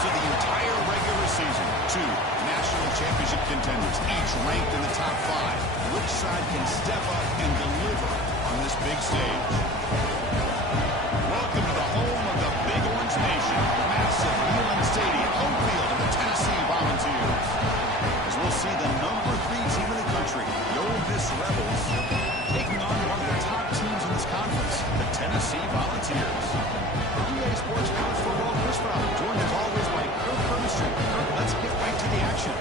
of the entire regular season. Two national championship contenders, each ranked in the top 5. Which side can step up and deliver on this big stage? Welcome to the home of the Big Orange Nation. Massive Neyland Stadium, home field of the Tennessee Volunteers. As we'll see the number 3 team in the country, the Ole Miss Rebels, taking on one of the top teams in this conference, the Tennessee Volunteers. For EA Sports College Football, Chris Brown, joined as always by Kirk Hermstrom. Kirk, let's get right to the action.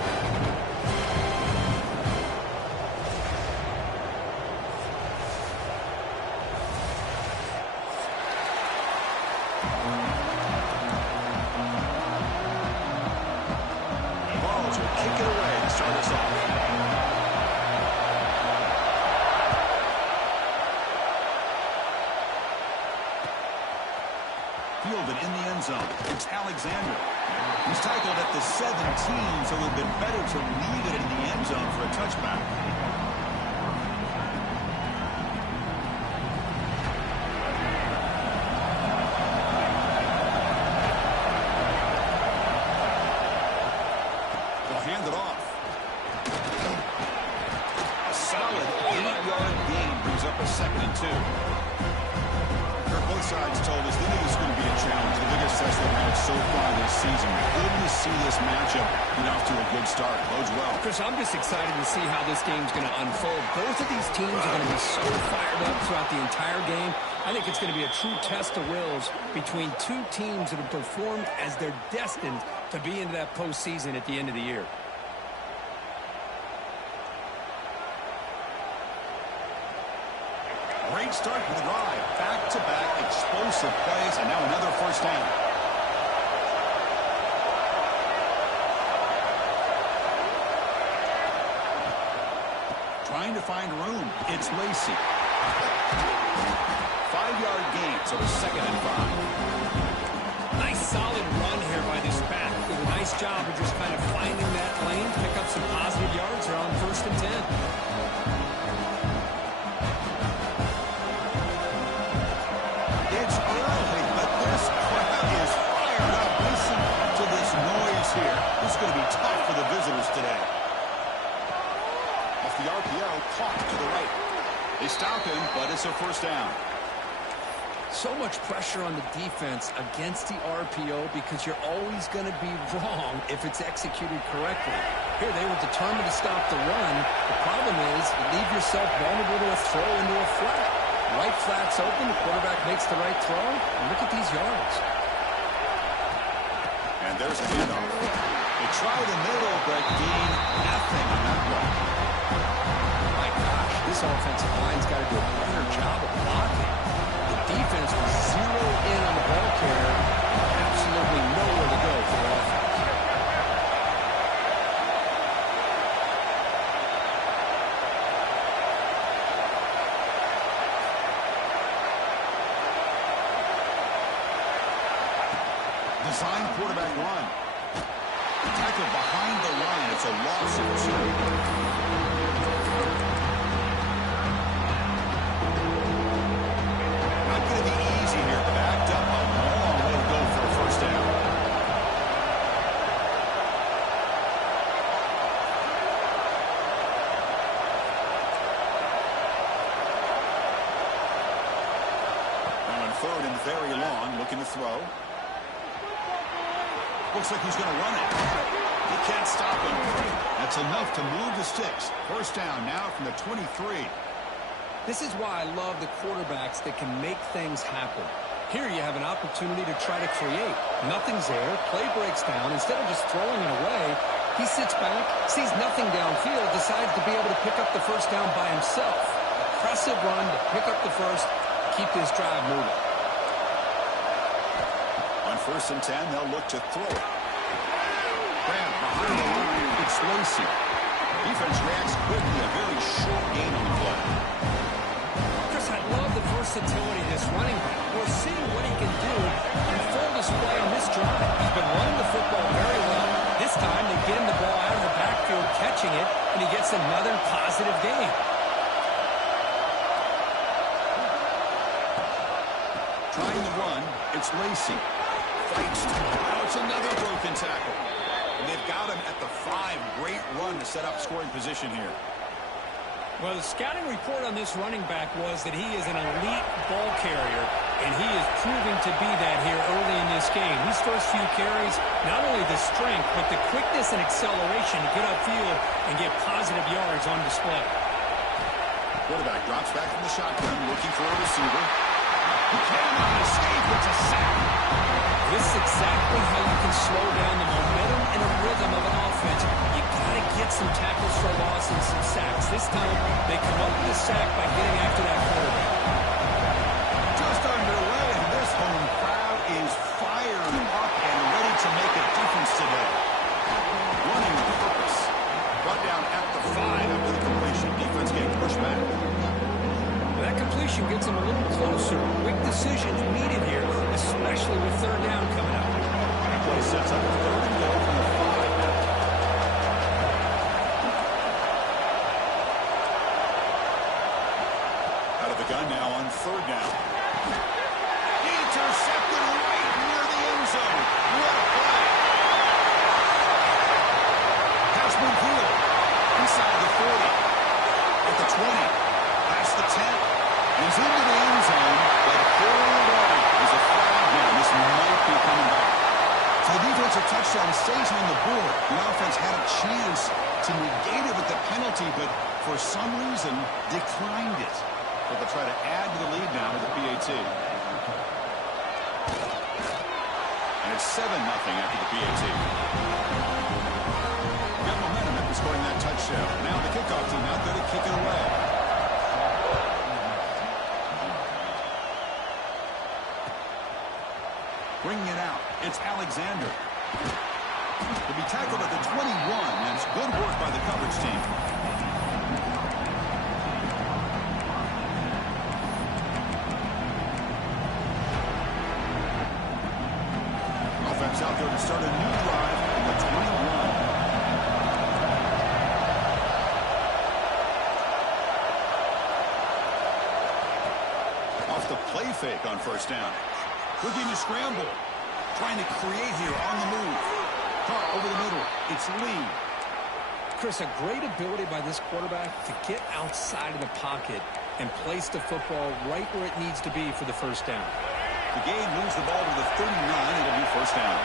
Fielded in the end zone. It's Alexander. He's tackled at the 17, so it would have been better to leave it in the end zone for a touchback. They'll hand it off. A solid 8-yard gain brings up a 2nd and 2. Both sides told us they knew this was going to be a challenge. The biggest test they've had so far this season. Good to see this matchup get off to a good start. Bodes well. Chris, I'm just excited to see how this game's going to unfold. Both of these teams are going to be so fired up throughout the entire game. I think it's going to be a true test of wills between two teams that have performed as they're destined to be into that postseason at the end of the year. Great start for the drive. Back-to-back explosive plays, and now another first down. Trying to find room. It's Lacey. 5-yard gain, so a 2nd and 5. Nice solid run here by this back. Did a nice job of just kind of finding that lane, pick up some positive yards here on 1st and 10. Here. This is going to be tough for the visitors today. Off the RPO, caught to the right. They stop him, but it's a first down. So much pressure on the defense against the RPO because you're always going to be wrong if it's executed correctly. Here, they were determined to stop the run. The problem is you leave yourself vulnerable to a throw into a flat. Right flat's open, the quarterback makes the right throw, and look at these yards. And there's a handoff. They try the middle, but gain nothing on that one. My gosh, this offensive line's got to do a better job of blocking. The defense was zeroed in on the ball carrier. Absolutely nowhere to go for the offense. Design quarterback run. Tackle behind the line. It's a loss of 2. Not going to be easy here. Backed up a long way to go for a first down. Now on 3rd and very long, looking to throw. Looks like he's going to run it. He can't stop him. That's enough to move the sticks. First down now from the 23. This is why I love the quarterbacks that can make things happen. Here you have an opportunity to try to create. Nothing's there. Play breaks down. Instead of just throwing it away, he sits back, sees nothing downfield, decides to be able to pick up the first down by himself. Impressive run to pick up the first, keep this drive moving. On 1st and 10, they'll look to throw it. Grab behind the line. It's Lacey. Defense reacts quickly. A very short gain on the play. Chris, I love the versatility of this running back. We're seeing what he can do on full display on this drive. He's been running the football very well. This time they get him the ball out of the backfield, catching it, and he gets another positive gain. Trying to run, it's Lacey. Fights to out That's another broken tackle. And they've got him at the 5. Great run to set up scoring position here. Well, the scouting report on this running back was that he is an elite ball carrier, and he is proving to be that here early in this game. These first few carries, not only the strength, but the quickness and acceleration to get upfield and get positive yards on display. Quarterback drops back from the shotgun, looking for a receiver. He cannot escape. It's a sack. This is exactly how you can slow down the momentum and a rhythm of an offense. You got to get some tackles for loss and some sacks. This time, they come up with a sack by getting after that quarterback. Just underway, and this home crowd is fired up and ready to make a difference today. Running with purpose. Brought down at the 5 after the completion. Defense getting pushed back. That completion gets them a little closer. Quick decisions needed here, especially with third down coming up. That play sets up a 3rd and goal from the 5 now. Out of the gun now on 3rd down. Intercepted right near the end zone. What a play. Pass field. Inside the 40. At the 20. Past the 10. He's into the end zone, but hold on. There's a flag down. This might be coming back. So the defensive touchdown stays on the board. The offense had a chance to negate it with the penalty, but for some reason declined it. But they'll try to add to the lead now with the PAT. And it's 7-0 after the PAT. Got momentum after scoring that touchdown. Now the kickoff team out there to kick it away. Bringing it out, it's Alexander. He'll be tackled at the 21. That's good work by the coverage team. Offense out there to start a new drive at the 21. Off the play fake on 1st down. Looking to scramble. Trying to create here on the move. Caught over the middle. It's Lee. Chris, a great ability by this quarterback to get outside of the pocket and place the football right where it needs to be for the 1st down. The game moves the ball to the 39. It'll be 1st down.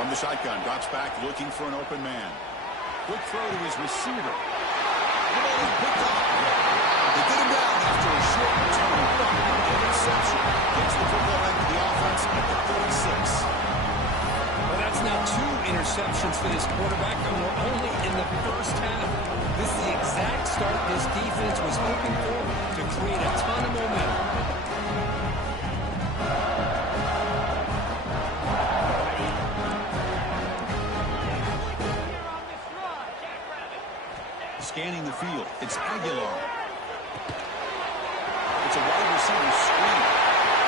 From the shotgun, drops back looking for an open man. Quick throw to his receiver. The ball is picked off. They get him down after a short return. Interception. Gets the football into the offense at the 36. Well, that's now 2 interceptions for this quarterback, and we're only in the 1st half. This is the exact start this defense was hoping for to create a ton of momentum. Scanning the field. It's Aguilar. It's a wide receiver screen.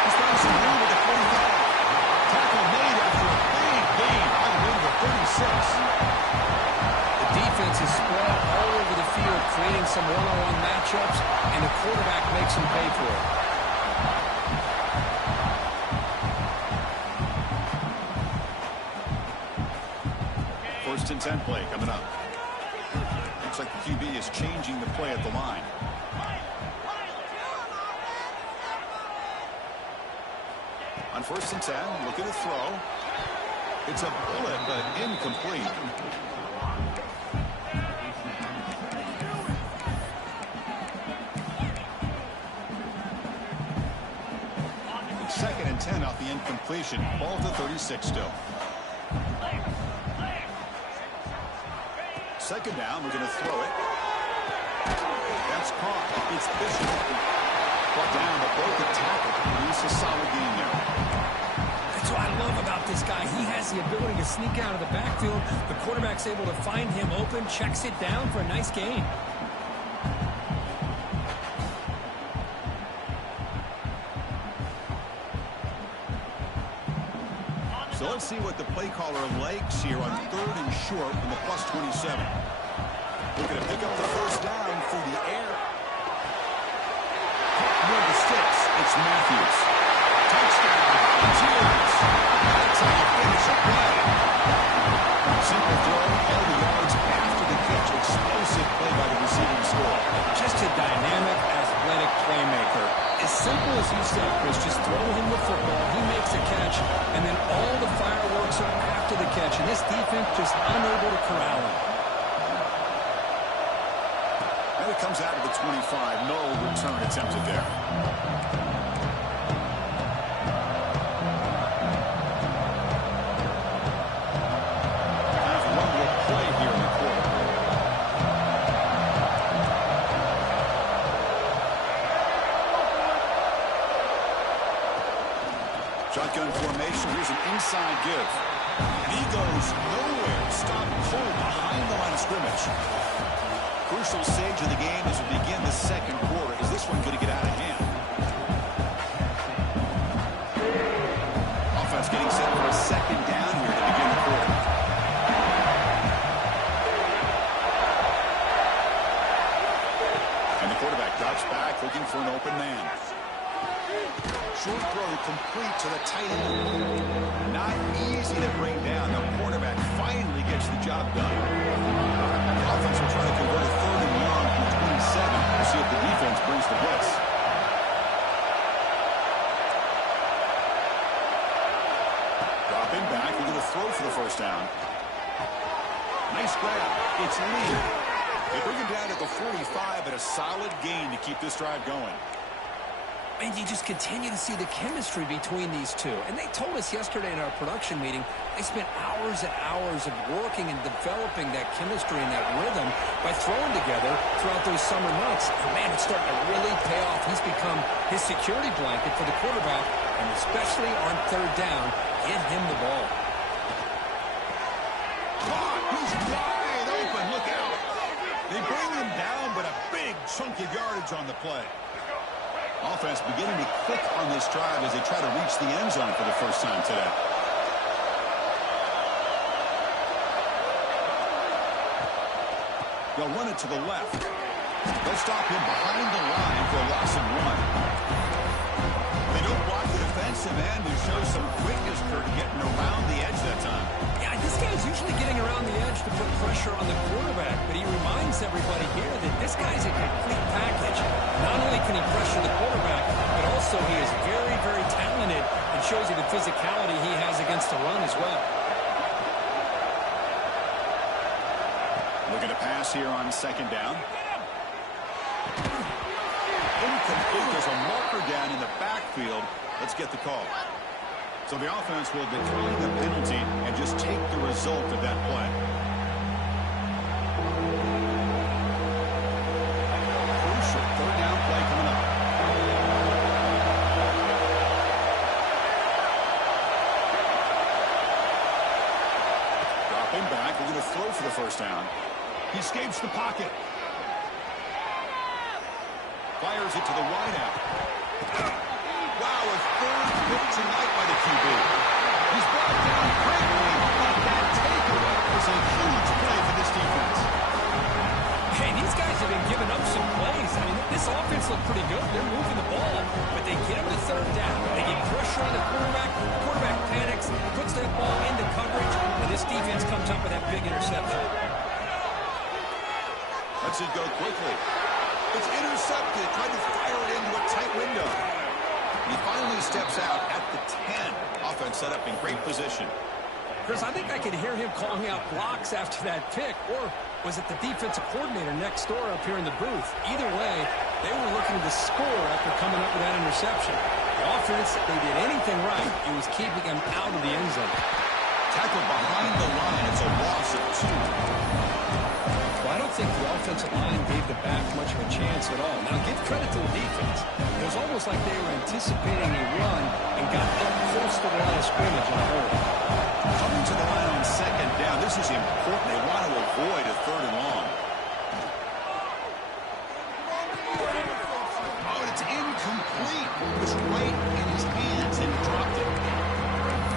He's found some room at the 45. Tackle made after a big gain all the way to the 36. The defense is spread all over the field, creating some one-on-one matchups, and the quarterback makes them pay for it. 1st and 10 play coming up. Looks like the QB is changing the play at the line. On 1st and 10, look at the throw. It's a bullet, but incomplete. It's 2nd and 10 off the incompletion. Ball to 36 still. 2nd down, we're going to throw it. That's caught. It's Bishop. Brought down, but broke the tackle. He's a solid game there. That's what I love about this guy. He has the ability to sneak out of the backfield. The quarterback's able to find him open, checks it down for a nice gain. So let's see what the play caller likes here on 3rd and short from the +27. Looking to pick up the 1st down through the air. Near the sticks, it's Matthews. Touchdown. Volunteers. That's how you finish a play. Simple throw, all the yards after the catch. Explosive play by the receiving score. Just a dynamic, athletic playmaker. As simple as you said, Chris, just throw him the football, he makes a catch, and then all the fireworks are after the catch, and this defense just unable to corral him. And it comes out of the 25. No return attempted there. One more play here in the quarter. Shotgun formation. Here's an inside give. And he goes nowhere. Stop cold behind the line of scrimmage. Crucial stage of the game as we begin the second quarter. Is this one going to get out of hand? Offense getting set for a second down here to begin the quarter. And the quarterback drops back looking for an open man. Short throw complete to the tight end. Not easy to bring down. The quarterback finally gets the job done. The offense will try to convert a 3rd and long from 27. We'll see if the defense brings the blitz. Dropping back. We're going to throw for the first down. Nice grab. It's Lee. They bring him down at the 45, but a solid gain to keep this drive going. And you just continue to see the chemistry between these two. And they told us yesterday in our production meeting, they spent hours and hours of working and developing that chemistry and that rhythm by throwing together throughout those summer months. And man, it's starting to really pay off. He's become his security blanket for the quarterback, and especially on 3rd down, get him the ball. He's wide open. Look out. They bring him down, but a big chunk of yardage on the play. Offense beginning to click on this drive as they try to reach the end zone for the first time today. They'll run it to the left. They'll stop him behind the line for a loss of 1. They don't block the defensive end who shows some quickness, Kurt, getting around the edge that time. Yeah, this guy's usually getting around the edge to put pressure on the quarterback, but he reminds everybody here that this guy's a complete package. Not only can he pressure the quarterback, but also he is very, very talented and shows you the physicality he has against the run as well. Looking to pass here on 2nd down. Incomplete. There's a marker down in the backfield. Let's get the call. So the offense will decline the penalty and just take the result of that play. Crucial 3rd down play coming up. Dropping back. We're going to throw for the first down. He escapes the pocket. Fires it to the wideout. Wow, a 3rd pick tonight by the QB. He's brought down quickly, but that takeaway is a huge play for this defense. Hey, these guys have been giving up some plays. I mean, this offense looked pretty good. They're moving the ball, but they get him to 3rd down. They get pressure on the quarterback. The quarterback panics, puts that ball into coverage, and this defense comes up with that big interception. Lets it go quickly. It's intercepted. Tried to fire it into a tight window. He finally steps out at the 10. Offense set up in great position. Chris, I think I could hear him calling out blocks after that pick, or was it the defensive coordinator next door up here in the booth? Either way, they were looking to score after coming up with that interception. The offense, if they did anything right, it was keeping him out of the end zone. Tackled behind the line. It's a loss of 2. Well, I don't think the offensive line gave the back much of a chance at all. Now, give credit to the defense. It was almost like they were anticipating a run and got up close to the line of scrimmage on a hole. Coming to the line on 2nd down. This is important. They want to avoid a 3rd and long. Oh, it's incomplete. It was right in his hands and he dropped it.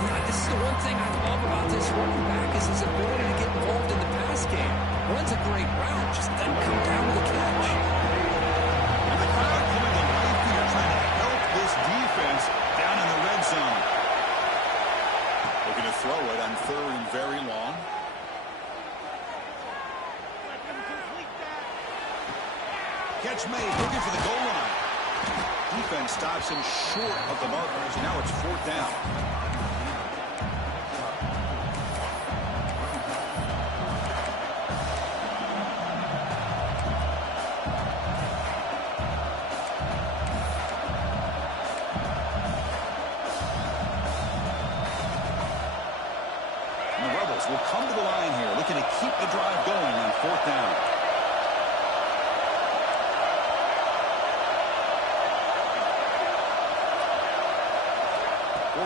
Yeah, this is the one thing I love about this running back is his ability to get involved in the pass game. Runs a great route, just doesn't come down with a catch. And the crowd coming to life here trying to help this defense down in the red Catch made, looking for the goal line. Defense stops him short of the markers. Now it's 4th down. And the Rebels will come to the line here, looking to keep the drive going on 4th down.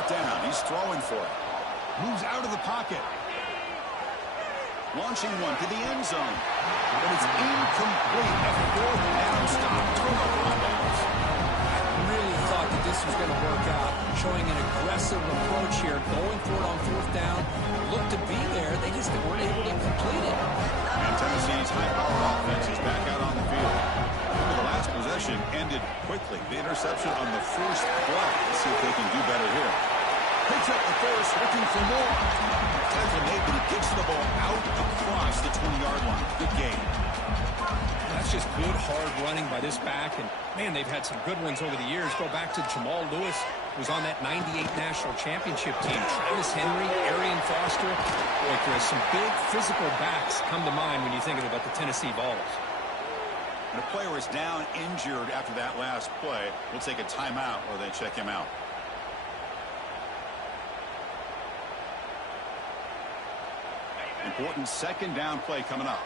Down. He's throwing for it. Moves out of the pocket. Launching one to the end zone. But it's incomplete. A 4th down stop. Turnover on downs. I really thought that this was going to work out. Showing an aggressive approach here. Going for it on 4th down. Looked to be there. They just weren't able to complete it. And Tennessee's high-powered offense is back out on the field. The last possession ended quickly. The interception on the first play. Let's see if they can do better here. Picks up the first, looking for more. Tackle made, but he gets the ball out across the 20-yard line. Good game. That's just good, hard running by this back. And, man, they've had some good ones over the years. Go back to Jamal Lewis, who was on that 98 National Championship team. Travis Henry, Arian Foster. Boy, Chris, some big physical backs come to mind when you think about the Tennessee Vols. And a player is down injured after that last play. We'll take a timeout or they check him out. Important 2nd down play coming up.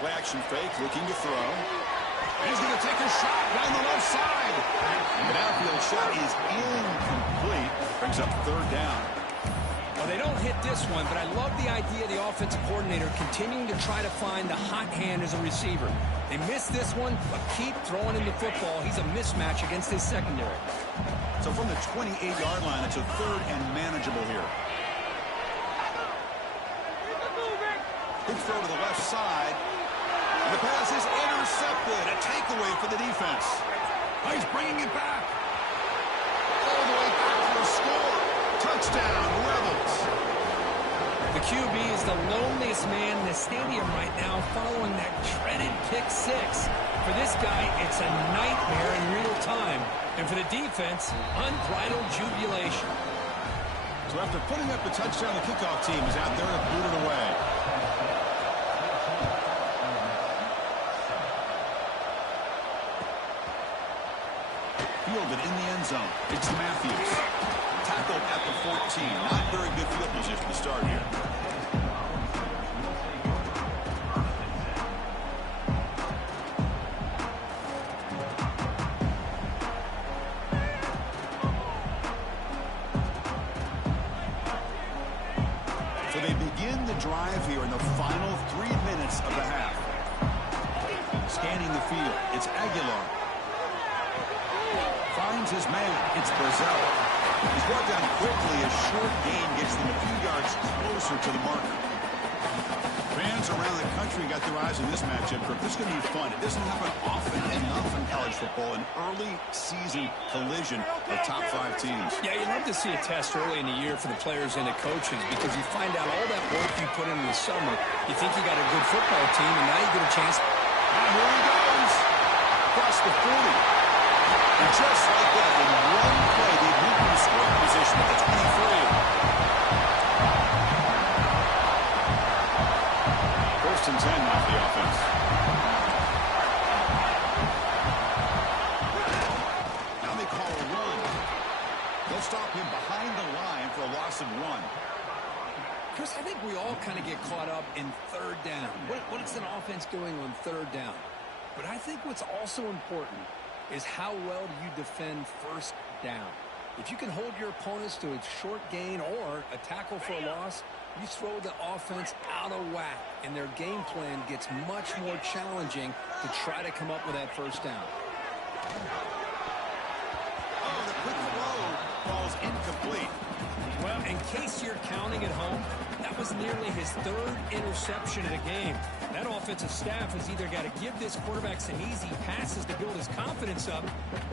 Play action fake, looking to throw. And he's going to take a shot down the left side. And the downfield shot is incomplete. Brings up 3rd down. Well, they don't hit this one, but I love the idea of the offensive coordinator continuing to try to find the hot hand as a receiver. They missed this one, but keep throwing him the football. He's a mismatch against his secondary. So from the 28-yard line, it's a 3rd and manageable here. Big throw to the left side. And the pass is intercepted. A takeaway for the defense. Oh, he's bringing it back. All the way back for a score. Touchdown, Rebels. The QB is the loneliest man in the stadium right now following that dreaded pick 6. For this guy, it's a nightmare in real time. And for the defense, unbridled jubilation. So after putting up the touchdown, the kickoff team is out there to boot it away. Fielded in the end zone. It's Matthews. Tackled at the 14. Not very good field position to start here. So they begin the drive here in the final 3 minutes of the half. Scanning the field. It's Aguilar. Finds his man. It's Brazil. He's brought down quickly. A short gain gets them a few yards closer to the marker. Fans around the country got their eyes on this matchup. This is going to be fun. It doesn't happen often enough in college football. An early season collision of top 5 teams. Yeah, you love to see a test early in the year for the players and the coaches because you find out all that work you put in the summer. You think you got a good football team, and now you get a chance. And here he goes. Across the 40. And just like that, in one play, they moved into scoring position at the 23. First and 10 now for the offense. Now they call a run. They'll stop him behind the line for a loss of 1. Chris, I think we all kind of get caught up in 3rd down. What is an offense doing on 3rd down? But I think what's also important is how well do you defend 1st down. If you can hold your opponents to a short gain or a tackle for a loss, you throw the offense out of whack, and their game plan gets much more challenging to try to come up with that 1st down. Oh, the quick throw falls incomplete. Well, in case you're counting at home, that was nearly his 3rd interception of the game. That offensive staff has either got to give this quarterback some easy passes to build his confidence up,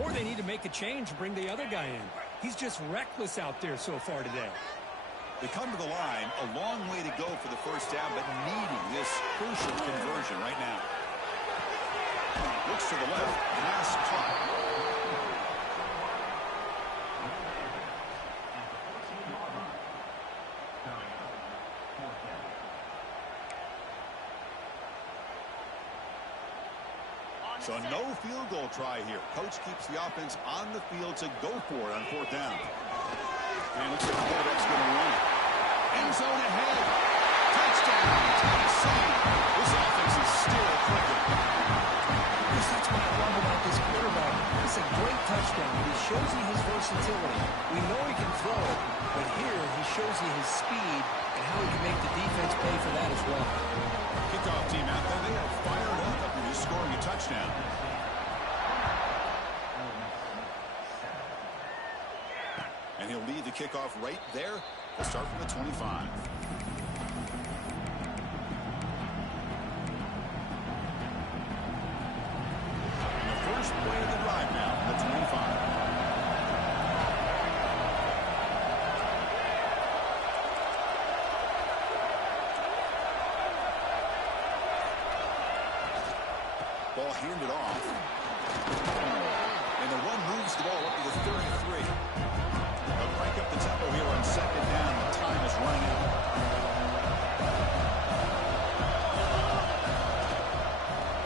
or they need to make a change and bring the other guy in. He's just reckless out there so far today. They come to the line, a long way to go for the 1st down, but needing this crucial conversion right now. Looks to the left. Pass caught. So no field goal try here. Coach keeps the offense on the field to go for it on 4th down. And looks like the quarterback's going to run it. End zone ahead. Touchdown, Tennessee. This offense is still clicking. That's what I love about this quarterback. It's a great touchdown. He shows you his versatility. We know he can throw it, but here he shows you his speed and how he can make the defense pay for that as well. Kickoff team out there, they are fired up after just scoring a touchdown. And he'll lead the kickoff right there. We'll start from the 25. And the first play of the drive now, the 25. Ball handed off. And the run moves the ball up to the 33. They'll crank up the tempo here on 2nd down. The time is running out.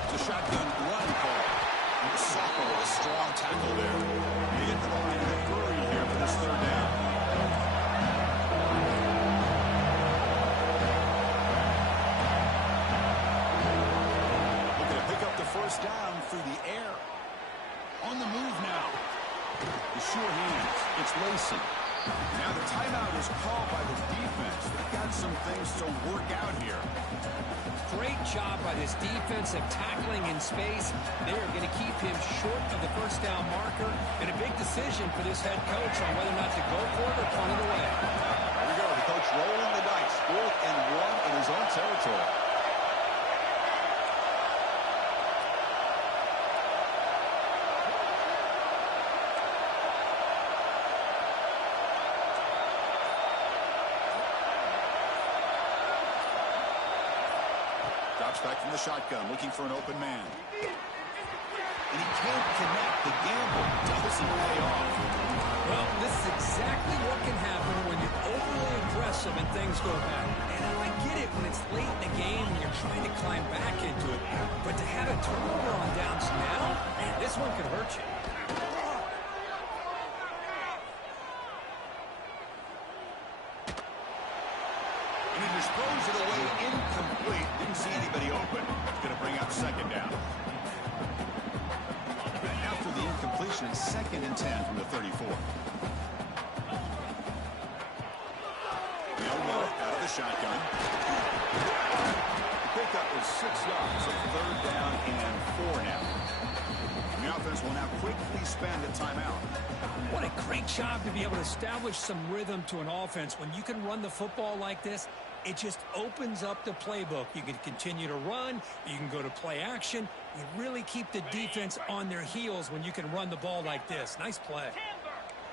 It's a shotgun run call. Soccer with a strong tackle there. They get to the line in a hurry here for this 3rd down. First down through the air. On the move now. The sure hands. It's Lacey. Now the timeout is called by the defense. They've got some things to work out here. Great job by this defensive tackling in space. They are going to keep him short of the first down marker. And a big decision for this head coach on whether or not to go for it or punt it away. There we go. The coach rolling the dice. 4th and 1 in his own territory. Back from the shotgun, looking for an open man. And he can't connect. The gamble doesn't pay off. Well, this is exactly what can happen when you're overly aggressive and things go bad. And I get it when it's late in the game and you're trying to climb back into it. But to have a turnover on downs now, man, this one could hurt you. And he just throws it away incomplete. Didn't see anybody open. It's going to bring up 2nd down. After the incompletion, it's 2nd and 10 from the 34. They'll run it out of the shotgun. The pickup is 6 yards, so 3rd down and 4 now. And the offense will now quickly spend a timeout. What a great job to be able to establish some rhythm to an offense. When you can run the football like this, it just opens up the playbook. You can continue to run. You can go to play action. You really keep the defense on their heels when you can run the ball like this. Nice play.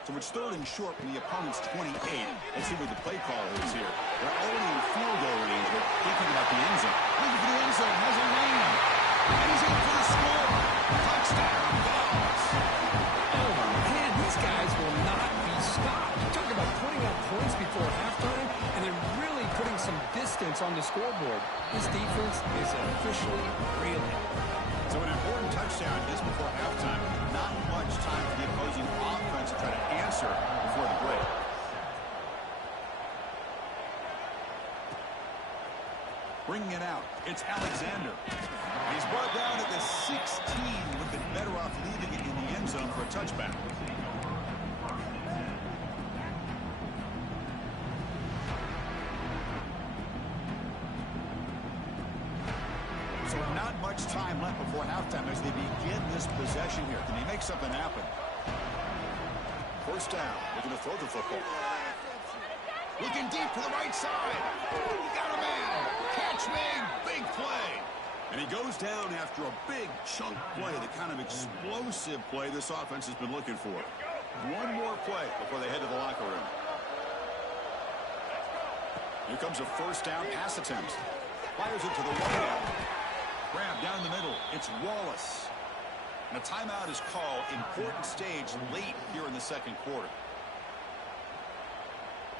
So it's 3rd and short from the opponent's 28. Let's see what the play call is here. They're already in field goal range, but thinking about the end zone. Looking for the end zone. Has a lane. And he's in for the score. Touchdown, Dogs. Oh, man, these guys will not be stopped. You talk about putting up points before halftime, and then really putting some distance on the scoreboard. This defense is officially reeling. So an important touchdown just before halftime. Not much time for the opposing offense to try to answer before the break. Bringing it out, it's Alexander. He's brought down at the 16. Would have been better off leaving it in the end zone for a touchback. So not much time left before halftime as they begin this possession here. Can he make something happen? First down. Looking to throw the football. Looking deep to the right side. Got a man. Catch made. Big play. And he goes down after a big chunk play, the kind of explosive play this offense has been looking for. One more play before they head to the locker room. Here comes a first down pass attempt. Fires it to the right Grab down the middle. It's Wallace. And a timeout is called. Important stage late here in the second quarter.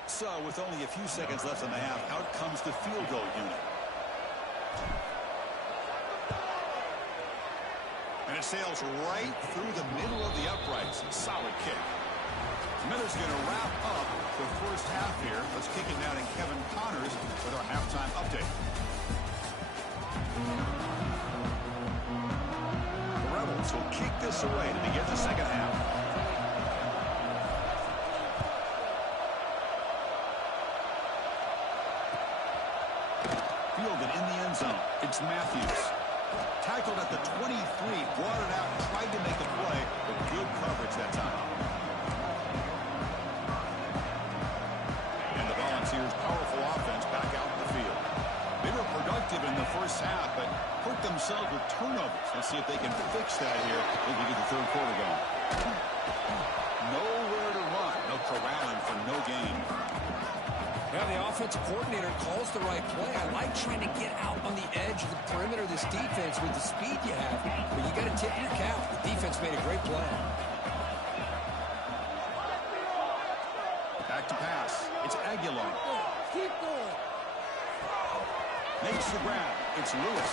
So with only a few seconds left in the half, out comes the field goal unit. And it sails right through the middle of the uprights. Solid kick. Miller's going to wrap up the first half here. Let's kick it now to Kevin Connors with our halftime update. The Rebels will kick this away to begin the second half. Fielded in the end zone. It's Matthews. Tackled at the 23, brought it out, tried to make a play, but good coverage that time. And the Volunteers' powerful offense back out in the field. They were productive in the first half, but hurt themselves with turnovers. Let's see if they can fix that here as we get the third quarter going. Nowhere to run. No corralling for no gain. Yeah, the offensive coordinator calls the right play. I like trying to get out on the edge of the perimeter of this defense with the speed you have. But you got to tip your cap. The defense made a great play. Back to pass. It's Aguilar. Keep going. Makes the grab. It's Lewis.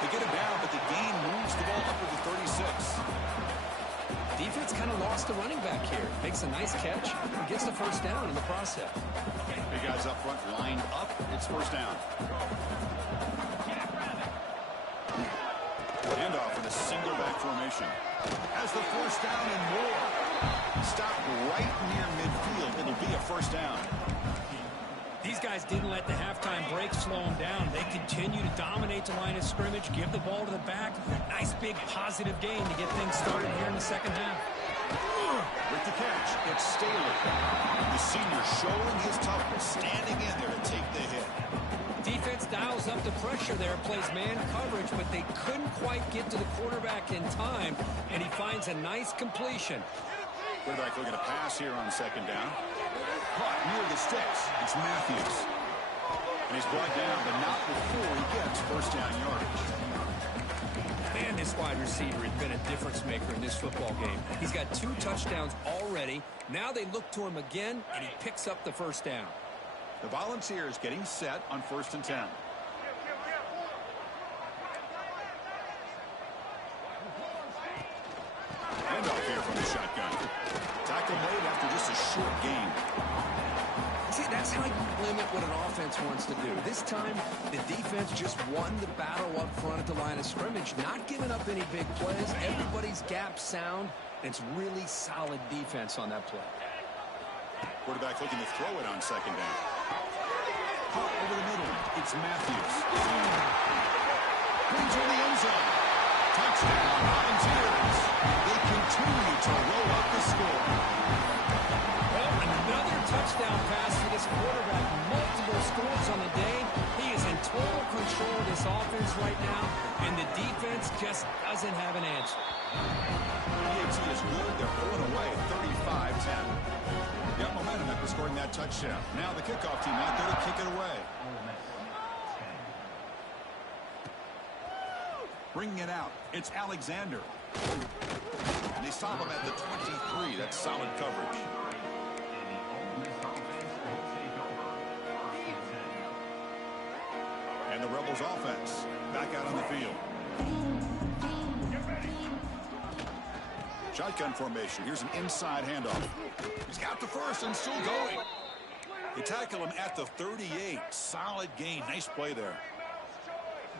They get it down, but the gain moves the ball up to the 36. Defense kind of lost the running back here. Makes a nice catch and gets the first down in the process. Big guys up front lined up. It's first down. Handoff in a single back formation. Has the first down and more. Stop right near midfield. It'll be a first down. These guys didn't let the halftime break slow them down. They continue to dominate the line of scrimmage, give the ball to the back. Nice big positive gain to get things started here in the second half. With the catch, it's Staley. The senior showing his toughness, standing in there to take the hit. Defense dials up the pressure there, plays man coverage, but they couldn't quite get to the quarterback in time, and he finds a nice completion. Quarterback looking to pass here on second down. Caught near the sticks. It's Matthews. And he's brought down, but not before he gets first down yardage. Man, this wide receiver has been a difference maker in this football game. He's got 2 touchdowns already. Now they look to him again, and he picks up the first down. The Volunteers getting set on 1st and 10. Handoff here from the shotgun. Tackle made after just a short gain. See, that's how you limit what an offense wants to do. This time, the defense just won the battle up front at the line of scrimmage, not giving up any big plays. Everybody's gap sound. It's really solid defense on that play. Quarterback looking to throw it on second down. Caught over the middle. It's Matthews. Brings her in the end zone. Touchdown, Volunteers. They continue to roll up the score. Well, another touchdown pass for this quarterback. Multiple scores on the day. He is in total control of this offense right now, and the defense just doesn't have an answer. PAT is good. They're pulling away 35-10. Got momentum after scoring that touchdown. Now the kickoff team out there to kick it away. Bringing it out. It's Alexander. And they stop him at the 23. That's solid coverage. And the Rebels offense back out on the field. Shotgun formation. Here's an inside handoff. He's got the first and still going. They tackle him at the 38. Solid gain. Nice play there.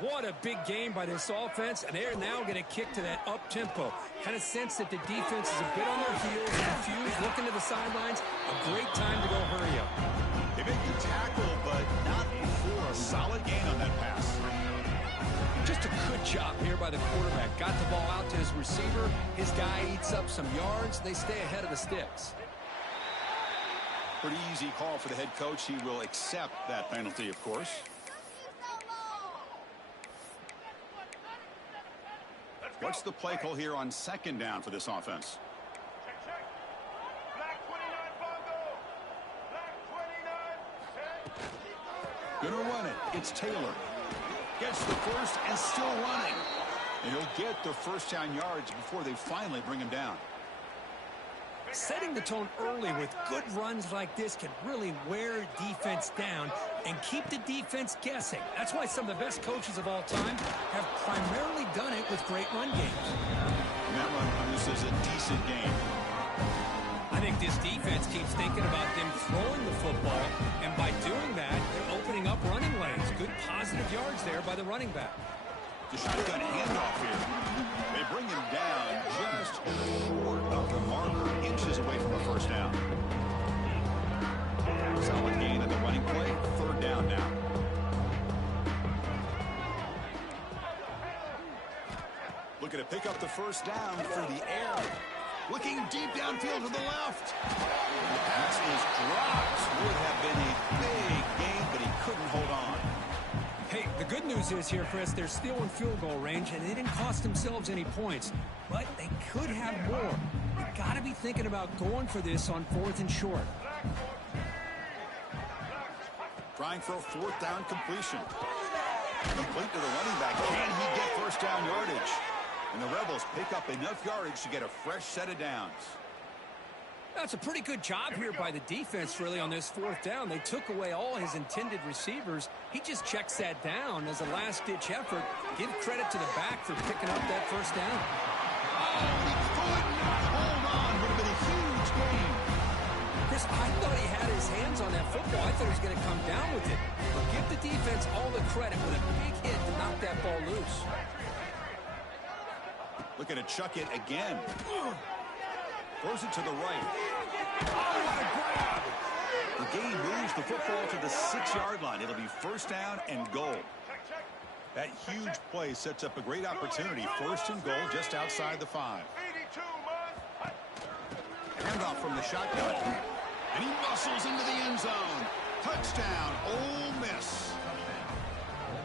What a big game by this offense, and they're now going to kick to that up-tempo. Kind of sense that the defense is a bit on their heels, confused, looking to the sidelines. A great time to go hurry up. They make the tackle, but not before a solid gain on that pass. Just a good job here by the quarterback. Got the ball out to his receiver. His guy eats up some yards. They stay ahead of the sticks. Pretty easy call for the head coach. He will accept that penalty, of course. What's the play call here on second down for this offense? Gonna run it. It's Taylor. Gets the first and still running. And he'll get the first down yards before they finally bring him down. Setting the tone early with good runs like this can really wear defense down and keep the defense guessing. That's why some of the best coaches of all time have primarily done it with great run games. And that run produces a decent game. I think this defense keeps thinking about them throwing the football, and by doing that, they're opening up running lanes. Good positive yards there by the running back. The shotgun handoff here. They bring him down just short of the marker, inches away from a first down. Solid gain on the running play. Third down now. Looking to pick up the first down through the air. Looking deep downfield to the left. The pass is dropped. Would have been a big gain, but he couldn't hold on. Hey, the good news is here, Chris, they're still in field goal range, and they didn't cost themselves any points. But they could have more. You got to be thinking about going for this on 4th and short. Trying for a 4th down completion. Complete to the running back. Can he get first down yardage? And the Rebels pick up enough yardage to get a fresh set of downs. That's a pretty good job here by the defense, really, on this 4th down. They took away all his intended receivers. He just checks that down as a last-ditch effort. Give credit to the back for picking up that first down. Oh, he could not hold on. Would have been a huge gain. Chris, I thought he had his hands on that football. I thought he was going to come down with it. But give the defense all the credit with a big hit to knock that ball loose. Looking to chuck it again. Throws it to the right. Oh, what a grab! The gain moves the football to the 6-yard line. It'll be first down and goal. That huge play sets up a great opportunity. First and goal just outside the 5. Handoff from the shotgun. And he muscles into the end zone. Touchdown, Ole Miss.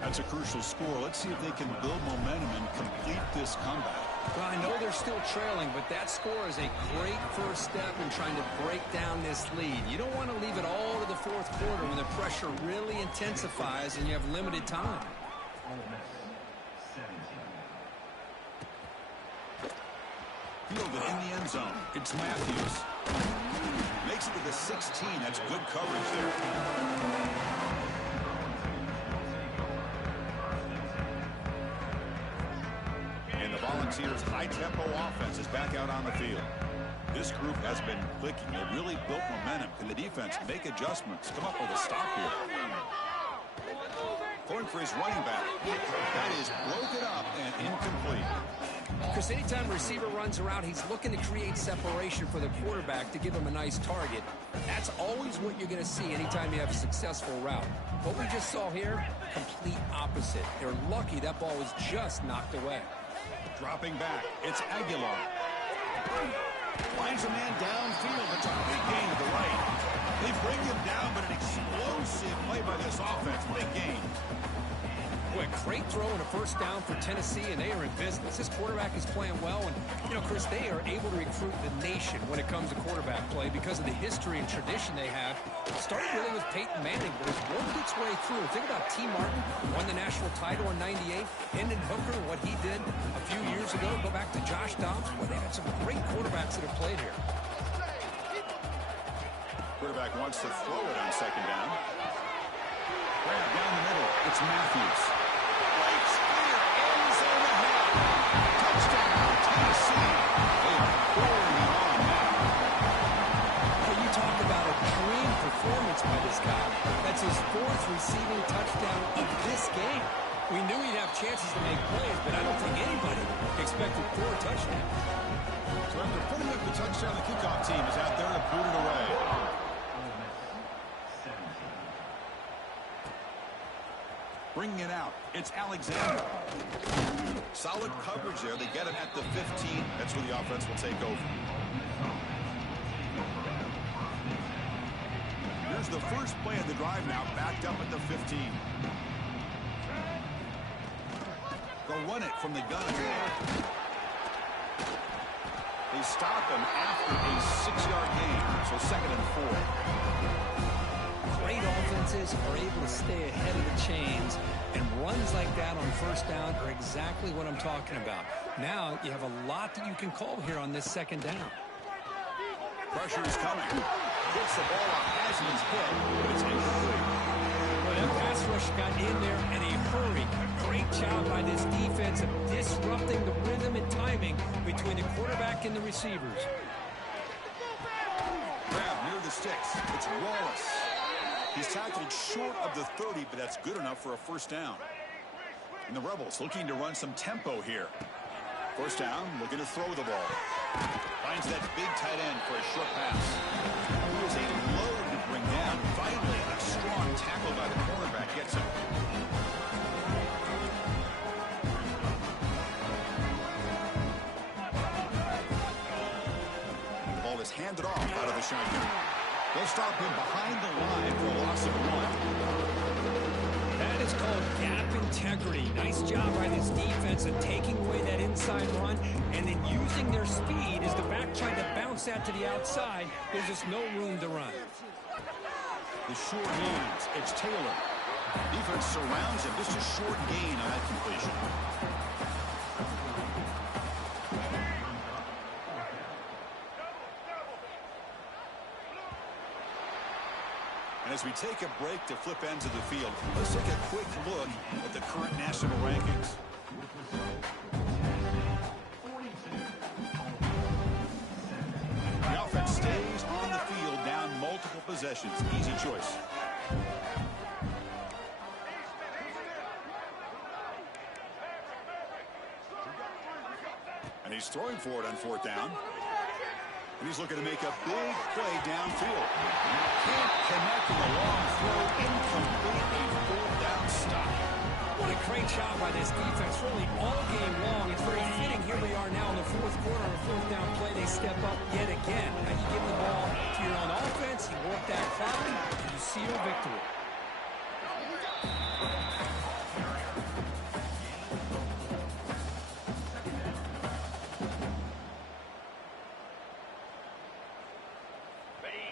That's a crucial score. Let's see if they can build momentum and complete this comeback. Well, I know they're still trailing, but that score is a great first step in trying to break down this lead. You don't want to leave it all to the 4th quarter when the pressure really intensifies and you have limited time. Fielded in the end zone. It's Matthews. Makes it to the 16. That's good coverage there. Volunteers' high-tempo offense is back out on the field. This group has been clicking. They really built momentum. Can the defense make adjustments? Come up with a stop here. Throwing for his running back. That is broken up and incomplete. Chris, anytime a receiver runs around, he's looking to create separation for the quarterback to give him a nice target. That's always what you're going to see anytime you have a successful route. What we just saw here, complete opposite. They're lucky that ball was just knocked away. Dropping back, it's Aguilar. Finds a man downfield. It's a big gain to the right. They bring him down, but an explosive play by this offense. Big gain. Boy, great throw and a first down for Tennessee, and they are in business. This quarterback is playing well, and, you know, Chris, they are able to recruit the nation when it comes to quarterback play because of the history and tradition they have. Started really with Peyton Manning, but it's worked its way through. Think about T. Martin, won the national title in '98. Hendon Hooker, what he did a few years ago. Go back to Josh Dobbs. Boy, they had some great quarterbacks that have played here. Quarterback wants to throw it on second down. Grab down the middle. It's Matthews. Breaks clear. End zone ahead. Touchdown, Tennessee. They are pouring it on now. Hey, you talk about a dream performance by this guy. That's his 4th receiving touchdown of this game. We knew he'd have chances to make plays, but I don't think anybody expected 4 touchdowns. So after putting up the touchdown, the kickoff team is out there to boot it away. Bringing it out, it's Alexander. Solid coverage there. They get him at the 15. That's where the offense will take over. Here's the first play of the drive now, backed up at the 15. They'll run it from the gun. They stop him after a 6-yard gain, so 2nd and 4. great offenses are able to stay ahead of the chains, and runs like that on first down are exactly what I'm talking about. Now you have a lot that you can call here on this second down. Pressure is coming. Gets the ball off Haslam's hit, but it's incomplete. Well, that pass rush got in there in a hurry. Great job by this defense of disrupting the rhythm and timing between the quarterback and the receivers. Grab near the sticks. It's Wallace. He's tackled short of the 30, but that's good enough for a first down. And the Rebels looking to run some tempo here. First down, looking to throw the ball. Finds that big tight end for a short pass. It was a load to bring down. Finally, a strong tackle by the cornerback gets him. The ball is handed off out of the shotgun. They'll stop him behind the line for a loss of 1. That is called gap integrity. Nice job by this defense of taking away that inside run and then using their speed as the back tried to bounce that to the outside. There's just no room to run. The short hands. It's Taylor. Defense surrounds him. Just a short gain on that completion. And as we take a break to flip ends of the field, let's take a quick look at the current national rankings. The offense stays on the field, down multiple possessions. Easy choice. And he's throwing for it on fourth down. And he's looking to make a big play downfield. Can't connect with a long throw. Incomplete. A fourth down stop. What a great job by this defense, really all game long. It's very fitting. Here we are now in the fourth quarter. On a fourth down play, they step up yet again. Now you give the ball to your own offense, you work that clock, and you seal victory.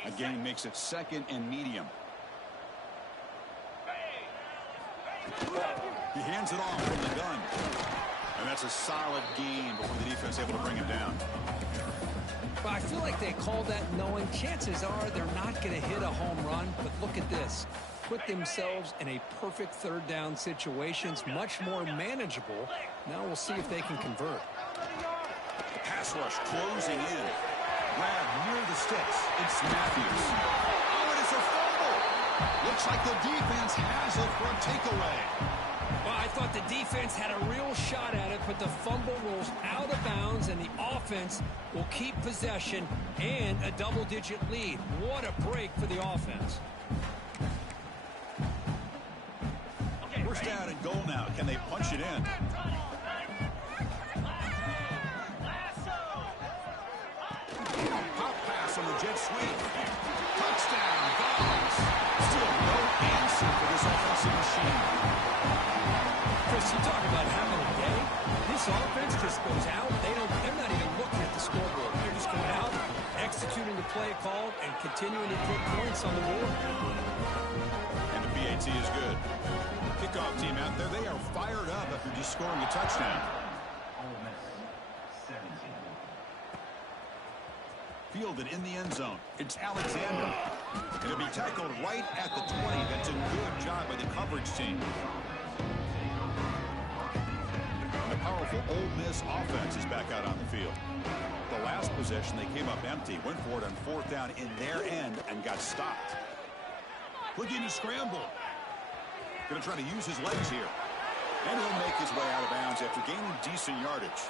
Again, makes it second and medium. He hands it off from the gun. And that's a solid gain before the defense able to bring him down. Well, I feel like they called that knowing chances are they're not going to hit a home run. But look at this. Put themselves in a perfect third down situation. It's much more manageable. Now we'll see if they can convert. The pass rush closing in. Grab near the sticks. It's Matthews. Oh, it is a fumble. Looks like the defense has it for a takeaway. Well, I thought the defense had a real shot at it, but the fumble rolls out of bounds, and the offense will keep possession and a double-digit lead. What a break for the offense. First down and goal now. Can they punch it in? Pop pass on the jet sweep. Touchdown, Dogs. Still no answer for this offensive machine. Chris, you talk about having a day. This offense just goes out. They're not even looking at the scoreboard. They're just going out, executing the play call, and continuing to put points on the board. And the PAT is good. Kickoff team out there, they are fired up after just scoring a touchdown. Fielded in the end zone. It's Alexander. It'll be tackled right at the 20. That's a good job by the coverage team. The powerful Ole Miss offense is back out on the field. The last possession, they came up empty, went for it on fourth down in their end and got stopped. Looking to scramble. Going to try to use his legs here. And he'll make his way out of bounds after gaining decent yardage.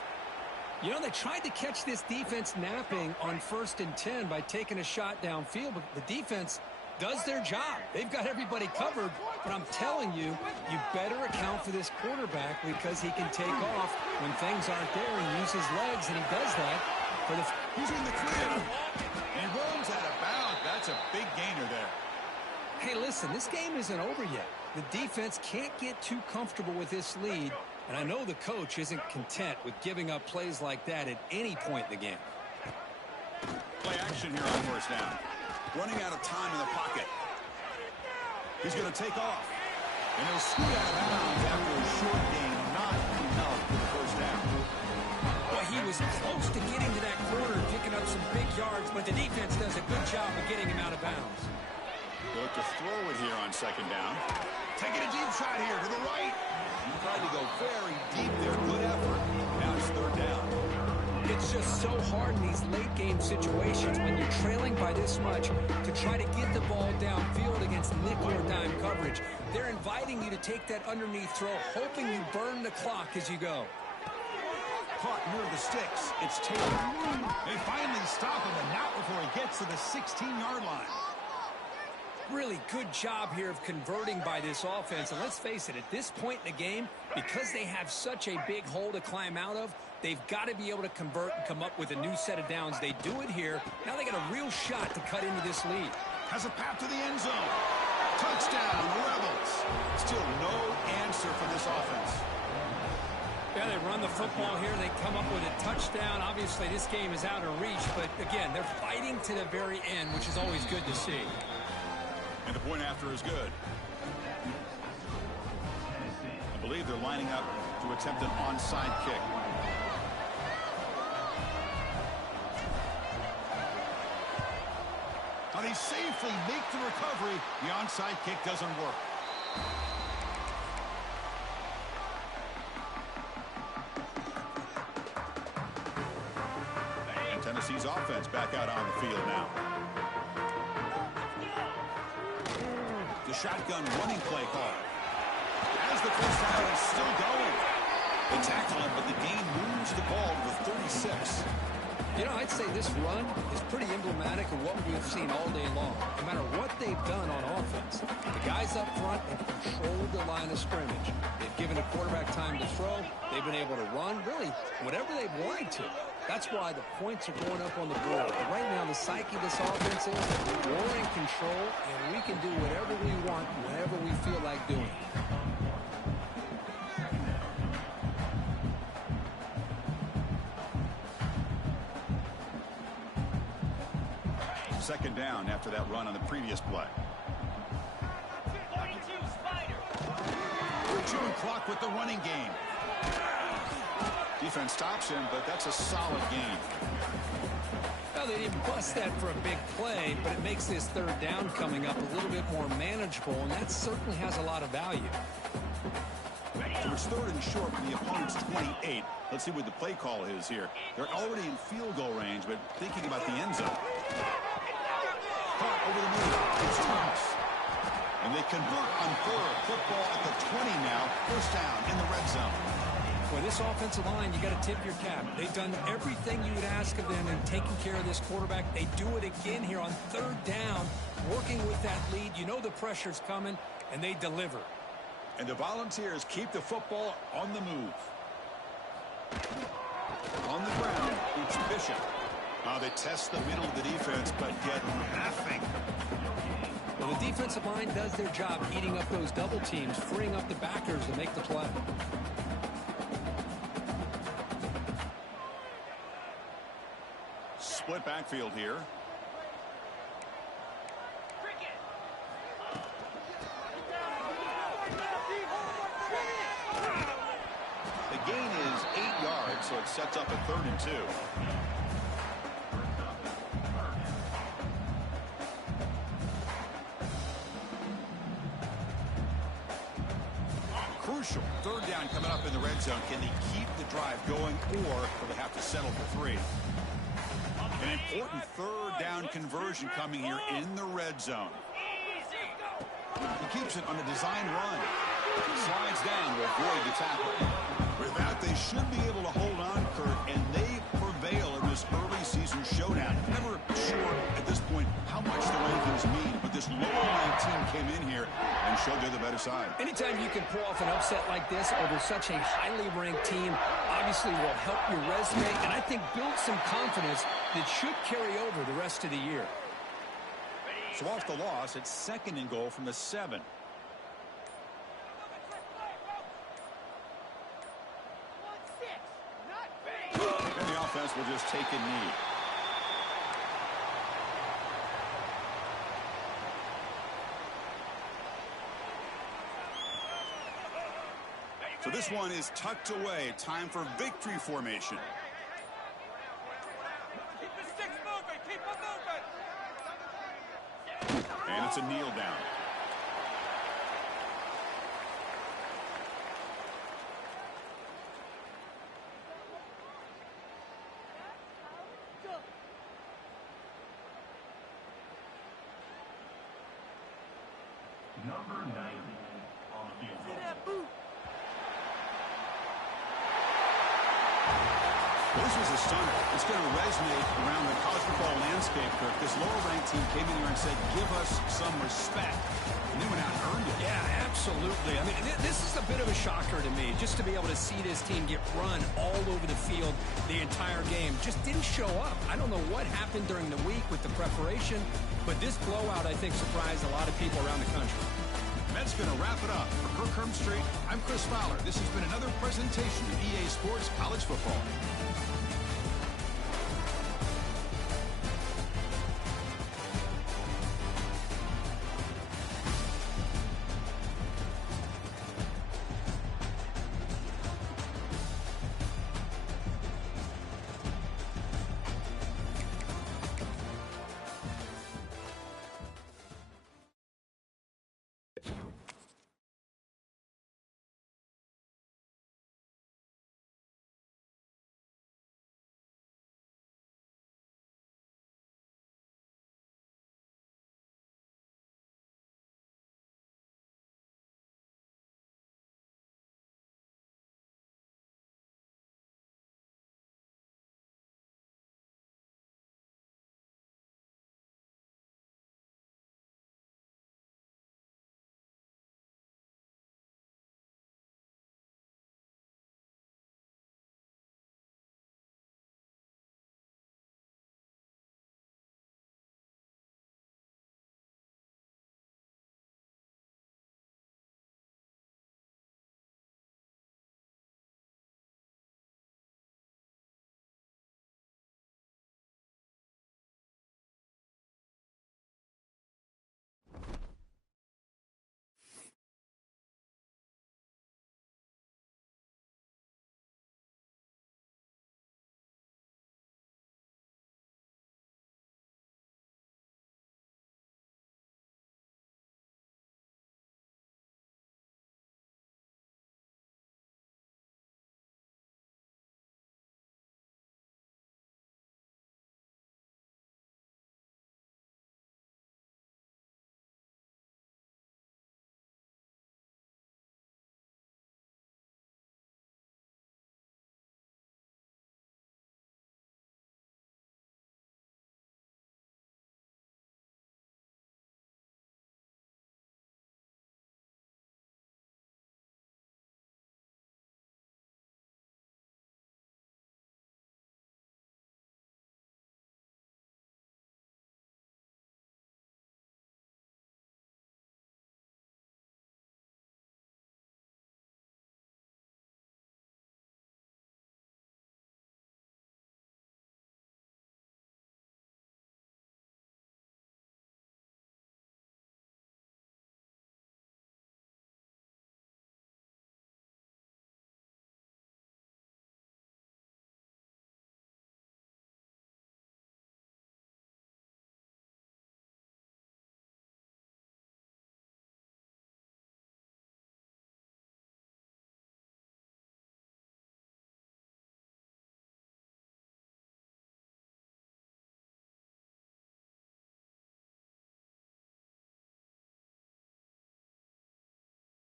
You know, they tried to catch this defense napping on 1st and 10 by taking a shot downfield, but the defense does their job. They've got everybody covered, but I'm telling you, you better account for this quarterback because he can take off when things aren't there and use his legs, and he does that. He's in the clear. He runs out of bounds. That's a big gainer there. Hey, listen, this game isn't over yet. The defense can't get too comfortable with this lead, and I know the coach isn't content with giving up plays like that at any point in the game. Play action here on first down. Running out of time in the pocket. He's going to take off. And he'll scoot out of bounds after a short gain, not enough for the first down. Well, he was close to getting to that corner and picking up some big yards, but the defense does a good job of getting him out of bounds. They'll look to throw it here on second down. Taking a deep shot here to the right. He tried to go very deep there. Good effort. Now it's third down. It's just so hard in these late game situations when you're trailing by this much to try to get the ball downfield against nickel or dime coverage. They're inviting you to take that underneath throw, hoping you burn the clock as you go. Caught near the sticks. It's taken. They finally stop him, and not before he gets to the 16-yard line. Really good job here of converting by this offense. And let's face it, at this point in the game, because they have such a big hole to climb out of, they've got to be able to convert and come up with a new set of downs. They do it here. Now they got a real shot to cut into this lead. Has a path to the end zone. Touchdown, Rebels. Still no answer for this offense. Yeah, they run the football here. They come up with a touchdown. Obviously, this game is out of reach. But, again, they're fighting to the very end, which is always good to see. And the point after is good. I believe they're lining up to attempt an onside kick. Now they safely make the recovery. The onside kick doesn't work. And Tennessee's offense back out on the field now. The shotgun running play call. As the first down is still going. They tackle him, but the gain moves the ball to the 36. You know, I'd say this run is pretty emblematic of what we've seen all day long. No matter what they've done on offense, the guys up front have controlled the line of scrimmage. They've given the quarterback time to throw. They've been able to run, really, whatever they've wanted to. That's why the points are going up on the board. But right now, the psyche of this offense is we're in control, and we can do whatever we want whenever we feel like doing it. Second down after that run on the previous play. We're chewing clock with the running game. Defense stops him, but that's a solid gain. Well, they didn't bust that for a big play, but it makes this third down coming up a little bit more manageable, and that certainly has a lot of value. So it's third and short from the opponent's 28. Let's see what the play call is here. They're already in field goal range, but thinking about the end zone. Caught over the middle. It's Thomas. And they convert on third. Football at the 20 now. First down in the red zone. Well, this offensive line, you got to tip your cap. They've done everything you would ask of them in taking care of this quarterback. They do it again here on third down, working with that lead. You know the pressure's coming, and they deliver. And the Volunteers keep the football on the move. On the ground, it's Bishop. They test the middle of the defense, but get nothing. Well, the defensive line does their job eating up those double teams, freeing up the backers to make the play. Split backfield here. The gain is 8 yards, so it sets up a 3rd and 2. Crucial. Third down coming up in the red zone. Can they keep the drive going, or will they have to settle for 3? An important third down conversion coming here in the red zone. He keeps it on a design run. Slides down to avoid the tackle. With that, they should be able to hold on, Kurt, and they prevail in this early season showdown. Never sure at this point how much the rankings mean, but this lower-ranked team came in here and showed they're the better side. Anytime you can pull off an upset like this over such a highly ranked team, obviously will help your resume, and I think build some confidence that should carry over the rest of the year. So off the loss, it's 2nd and goal from the 7. And the offense will just take a knee. So this one is tucked away. Time for victory formation. Keep the sticks moving. Keep them moving. And it's a kneel down. Number 90 on the field. Well, this was a stunner. It's going to resonate around the college football landscape, Kirk. This lower-ranked team came in here and said, give us some respect. And they went out and earned it. Yeah, absolutely. I mean, this is a bit of a shocker to me, just to be able to see this team get run all over the field the entire game. Just didn't show up. I don't know what happened during the week with the preparation, but this blowout, I think, surprised a lot of people around the country. That's going to wrap it up. For Kirk Hermstreet, I'm Chris Fowler. This has been another presentation of EA Sports College Football.